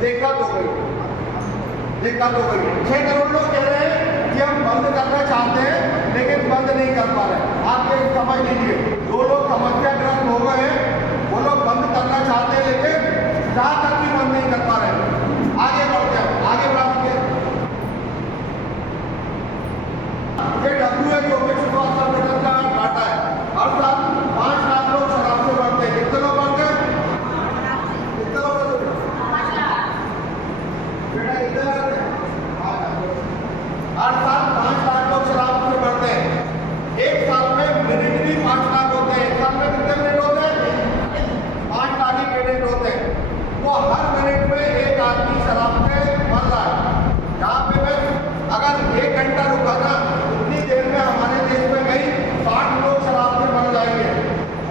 दिक्कत हो गई। 6 करोड़ लोग कह रहे हैं कि हम बंद करना चाहते हैं लेकिन बंद नहीं कर पा रहे। आप ये समझ लीजिए, जो लोग समस्याग्रस्त हो गए हैं वो लोग बंद करना चाहते हैं लेकिन जहाँ तक भी बंद नहीं कर पा रहे। आगे बढ़ते हैं, आगे बढ़ते हैं। ये WHO विश्व स्वास्थ्य संगठन का डाटा है। हर साल 5 लाख लोग शराब से मरते हैं। कितने लोग मरते हैं? कितने लोग मरते हैं? बेटा कितने मरते हैं? हर साल 5 लाख लोग शराब से मरते हैं। एक साल में मिनट भी 5 लाख होते हैं। एक साल में कितने मिनट होते हैं? 5 लाख ही मिनट होते हैं। तो हर मिनट में एक आदमी शराब से मर रहा है। यहाँ पे मैं अगर 1 घंटा रुका ना, उतनी देर में हमारे देश में कई 60 लोग शराब से मर जाएंगे।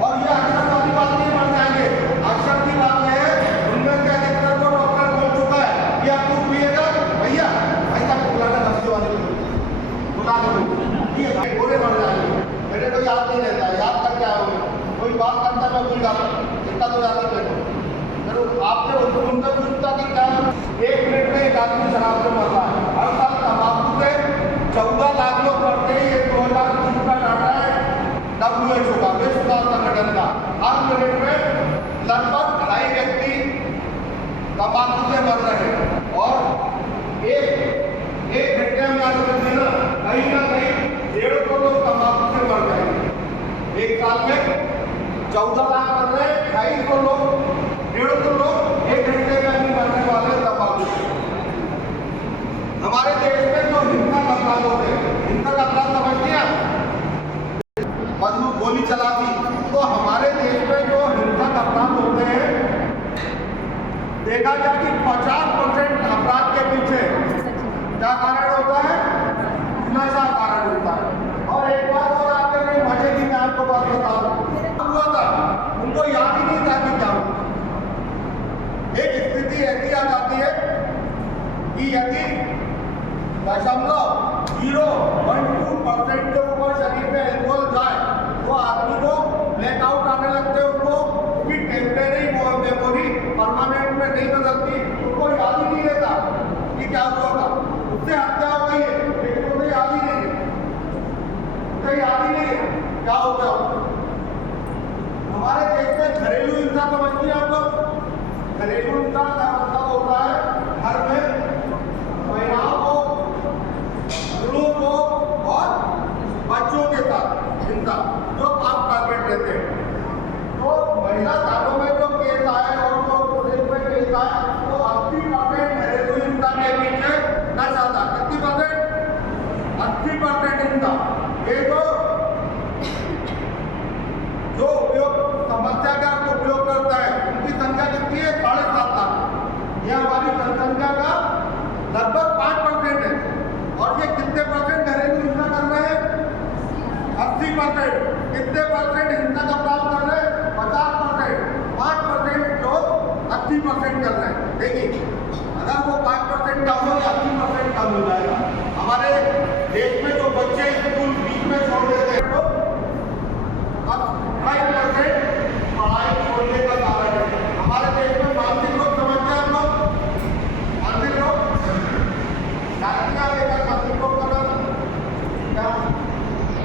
और ये अक्सर वाली बात नहीं, मर जाएंगे। अक्सर की बात है, उनमें क्या अधिकतर को डॉक्टर बोल चुका है कि आप दूध पिएगा भैया, भाई साहब बुलाना 10 वाले बुला दो, ये भाई बोले मर जाएंगे। मेरे को याद नहीं रहता, याद कर क्या होगा, कोई बात करता मैं भूल जाता, इतना तो याद नहीं मेरे को। आपने उनका पूछता कि क्या 1 मिनट में एक आदमी शराब से मर रहा है। हर साल तंबाकू से 14 लाख लोग मरते हैं। ये 2020 का डाटा है WHO का, विश्व स्वास्थ्य संगठन का। हर मिनट में लगभग 2.5 व्यक्ति तंबाकू से मर रहे हैं। और एक घंटे में याद रखते ना कहीं 150 लोग तंबाकू से मर जाएंगे। एक साल में 14 लाख मर रहे हैं, 250 लोग 150 लोग 1 घंटे में नहीं मरने वाले तंबाकू से। हमारे देश में जो हिंसक अपराध होते हैं, हिंसक अपराध समझते हैं, मजबूत गोली चला दी, तो हमारे देश में जो हिंसक अपराध होते हैं, देखा जाए कि 50% अपराध के पीछे क्या कारण होता है? नशा कारण होता है। और एक बात और आपके लिए मजे की मैं आपको बात बताऊं, हुआ था उनको याद ही नहीं था कि क्या हुआ। एक स्थिति ऐसी आ जाती है कि यदि 0.12% के ऊपर शरीर में एल्कोहल जाए तो आदमी को ब्लैकआउट आने लगते हैं। उनको भी टेम्परेरी मेमोरी परमानेंट में नहीं बदलती, उनको याद ही नहीं रहता कि क्या हुआ था। उससे हत्या हो गई है लेकिन उन्हें याद ही नहीं है, उसे याद ही नहीं है क्या हो गया। हमारे देश में घरेलू हिंसा समझती है आप लोग? घरेलू हिंसा का मतलब होता है घर में महिलाओं को, पुरुषों को और बच्चों के साथ हिंसा, जो आप टारगेट लेते हैं। तो महिला थानों में जो केस आए और जो पुलिस में केस आए तो 80% घरेलू हिंसा के पीछे नशा था। कितनी परसेंट? 80% हिंसा। ये जो उपयोग समस्या का उपयोग करता है उनकी संख्या कितनी है? 7.5 लाख। यह हमारी जनसंख्या का लगभग 5% है। और ये कितने परसेंट घरेलू हिंसा कर रहे हैं? 80%। कितने परसेंट हिंसा का अपराध कर रहे हैं? 50%। 5% लोग 80% कर रहे हैं। देखिए, अगर वो 5% कम हो या 80% कम हो जाएगा। हमारे देश में जो बच्चे स्कूल बीच में छोड़ देते हैं तो 5% पढ़ाई छोड़ने का कारण है। हमारे देश में मानसिक रोग समझते हैं हम लोग? मानसिक रोग क्या लेकर मानसिक रोग का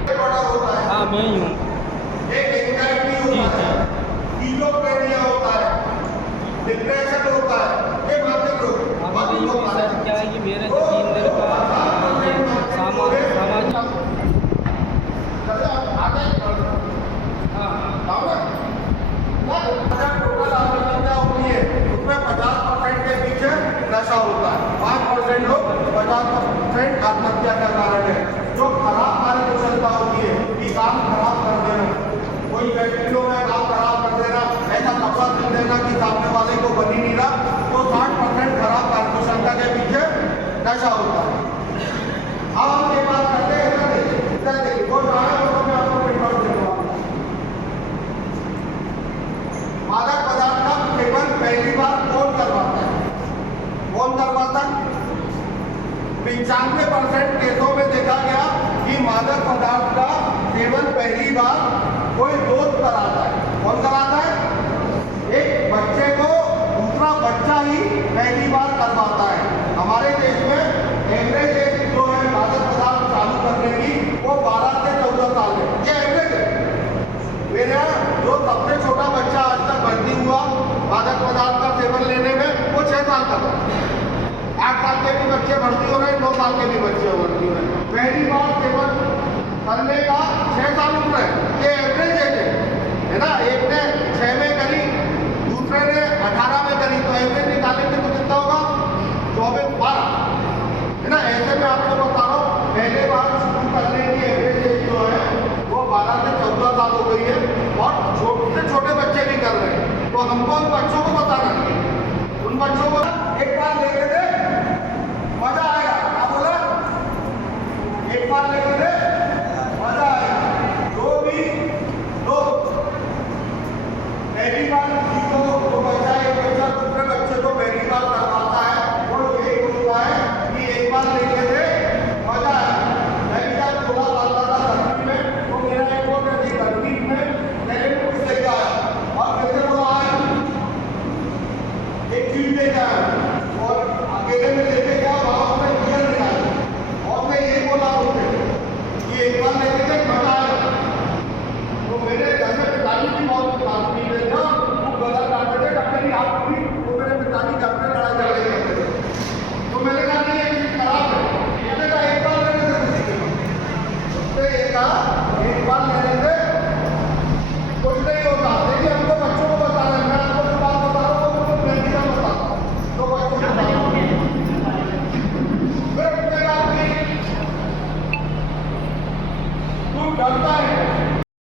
क्या बड़ा होता है? हाँ, मैं ही हूँ। एक एंजाइटी होता है, स्किज़ोफ्रेनिया होता है, डिप्रेशन होता है, ये मानसिक रोग। क्या है कि मेरा जो 3 दिन का टोटल आवश्यकता होती है उसमें 50% के पीछे नशा होता है। 5% लोग 50% आत्महत्या का कारण है। जो खराब कार्यकुशलता होती है कि काम खराब कर देना, कोई फैक्ट्रियों में काम खराब कर देना, ऐसा कपड़ा सिल देना कि सामने वाले को बनी नहीं रहा, तो 60% खराब कार्यकुशलता के पीछे नशा होता है। अब हम ये बात करते हैं, इधर देखिए वो जो है वो मैं आपको प्रिंट आउट देता हूँ। मादक पदार्थ का सेवन पहली बार कौन करवाता है? कौन करवाता है? 95% केसों में देखा गया कि मादक पदार्थ का सेवन पहली बार कोई दोस्त कराता है। कौन कराता है? एक बच्चे को दूसरा बच्चा ही पहली बार करवाता है। हमारे देश में एवरेज एज जो है मादक पदार्थ चालू करने की वो 12 से 14 साल है, ये एवरेज है। मेरे यहाँ जो सबसे छोटा बच्चा आज तक भर्ती हुआ मादक पदार्थ का सेवन लेने में वो 6 साल का था। 8 साल के भी बच्चे भर्ती हो रहे हैं, 9 साल के भी बच्चे भर्ती हो रहे हैं। पहली बार सेवन करने का 6 साल उम्र है, ये एवरेज एज है ना। एक ने 6 में करी, दूसरे ने 18 में करी, तो एवरेज निकालेंगे तो कितना होगा? 24 12 है ना। ऐसे में आपको बता रहा हूँ पहले बार शुरू करने की एवरेज एज जो है वो 12 से 14 साल हो गई है और छोटे से छोटे बच्चे भी कर रहे हैं। तो हमको उन बच्चों को बताना है, उन बच्चों को एक बार लेके दे, मजा आएगा। क्या बोला? एक बार लेके दे, मजा आएगा। जो भी लोग पहली बार किसी को वो बच्चा एक बच्चा दूसरे बच्चे को पहली बार करवाता है वो यही बोलता है कि एक बार लेके दे, मजा आएगा। मैं भी जब 16 साल का था 10वीं में, तो मेरा एक वो थी 10वीं में मैंने कुछ लेके आया और कैसे बोला आया एक चीज लेके आया और अकेले में लेके गया, वहां उसने गियर निकाला और मैं ये बोला उसे कि एक बार लेके दे, मजा आएगा। तो मेरे घर में पिताजी भी बहुत मारती थे, वो गला काटते थे, डॉक्टर की हाथ पूरी, वो मेरे पिताजी घर में लड़ाई झगड़े करते थे। तो मैंने कहा नहीं ये चीज खराब है, मैंने कहा एक बार लेने से किसी के तो ये कहा एक बार लेने से कुछ नहीं होता। देखिए हमको बच्चों को बता रहे हैं, मैं आपको जो बात बता रहा हूँ वो प्रैक्टिकल बता रहा हूँ, तो बच्चों को बता रहा हूँ। फिर उसके बाद भी तू डरता है